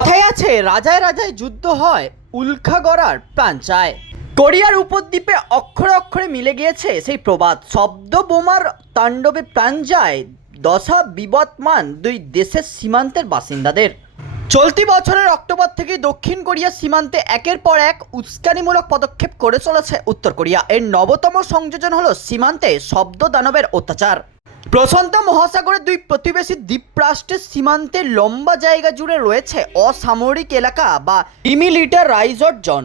কথায় আছে? রাজায় রাজায় যুদ্ধ হয়। উল্কা গড়ার চায়। কোরিয়ার উপদ্বীপে অক্ষরে অক্ষরে মিলে গিয়েছে সেই প্রবাদ। শব্দ বোমার তাণ্ডবে প্রাণ যায় দশা বিবদমান দুই দেশের সীমান্তের বাসিন্দাদের। চলতি বছরের অক্টোবর থেকে দক্ষিণ কোরিয়ার সীমান্তে একের পর এক উস্কানিমূলক পদক্ষেপ করে চলেছে উত্তর কোরিয়া। এর নবতম সংযোজন হলো সীমান্তে শব্দ দানবের অত্যাচার। প্রশান্ত মহাসাগরের দুই প্রতিবেশী দ্বীপরাষ্ট্রের সীমান্তে লম্বা জায়গা জুড়ে রয়েছে অসামরিক এলাকা বা ইমিলিটার রাইজড জন।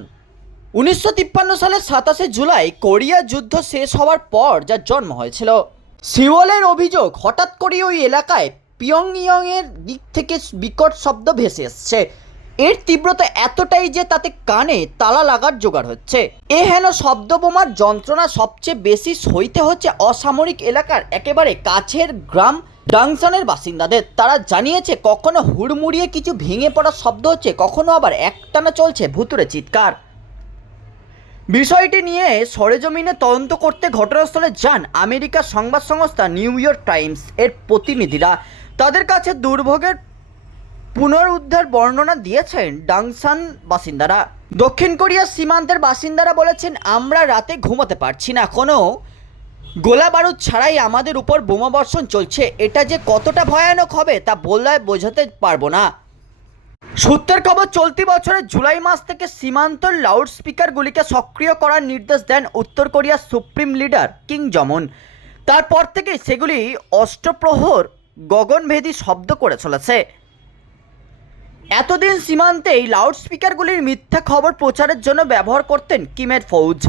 উনিশশো তিপ্পান্ন সালের সাতাশে জুলাই কোরিয়া যুদ্ধ শেষ হওয়ার পর যার জন্ম হয়েছিল। সিওলের অভিযোগ, হঠাৎ করে ওই এলাকায় পিয়ংইয়ংয়ের দিক থেকে বিকট শব্দ ভেসে এসছে। এর তীব্রতা এতটাই যে তাতে কানে তালা লাগার জোগাড় হচ্ছে। এ হেন শব্দ বোমার যন্ত্রণা সবচেয়ে বেশি সইতে হচ্ছে অসামরিক এলাকার একেবারে কাছের গ্রাম ডাংশনের বাসিন্দাদের। তারা জানিয়েছে, কখনো হুড়মুড়িয়ে কিছু ভেঙে পড়ার শব্দ হচ্ছে, কখনো আবার একটানা চলছে ভুতুরে চিৎকার। বিষয়টি নিয়ে সরেজমিনে তদন্ত করতে ঘটনাস্থলে যান আমেরিকার সংবাদ সংস্থা নিউ ইয়র্ক টাইমস এর প্রতিনিধিরা। তাদের কাছে দুর্ভোগের পুনরুদ্ধার বর্ণনা দিয়েছেন ডাংসান বাসিন্দারা। দক্ষিণ কোরিয়ার সীমান্তের বাসিন্দারা বলেছেন, আমরা রাতে ঘুমাতে পারছি না। কোনো গোলা বারুদ ছাড়াই আমাদের উপর বোমাবর্ষণ চলছে। এটা যে কতটা ভয়ানক হবে, তা বললে বোঝাতে পারব না। সূত্রের খবর, চলতি বছরের জুলাই মাস থেকে সীমান্তর লাউড স্পিকারগুলিকে সক্রিয় করার নির্দেশ দেন উত্তর কোরিয়ার সুপ্রিম লিডার কিং জমন তারপর থেকে সেগুলি অষ্টপ্রহর গগনভেদী শব্দ করে চলেছে। এতদিন সীমান্তে এই লাউড স্পিকারগুলির মিথ্যা খবর প্রচারের জন্য ব্যবহার করতেন কিমের ফৌজ।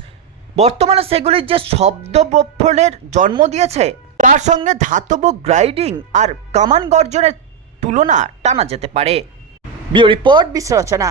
বর্তমানে সেগুলির যে শব্দ বফনের জন্ম দিয়েছে, তার সঙ্গে ধাতব গ্রাইডিং আর কামান গর্জনের তুলনা টানা যেতে পারে। Bio report বিশ্লেষণা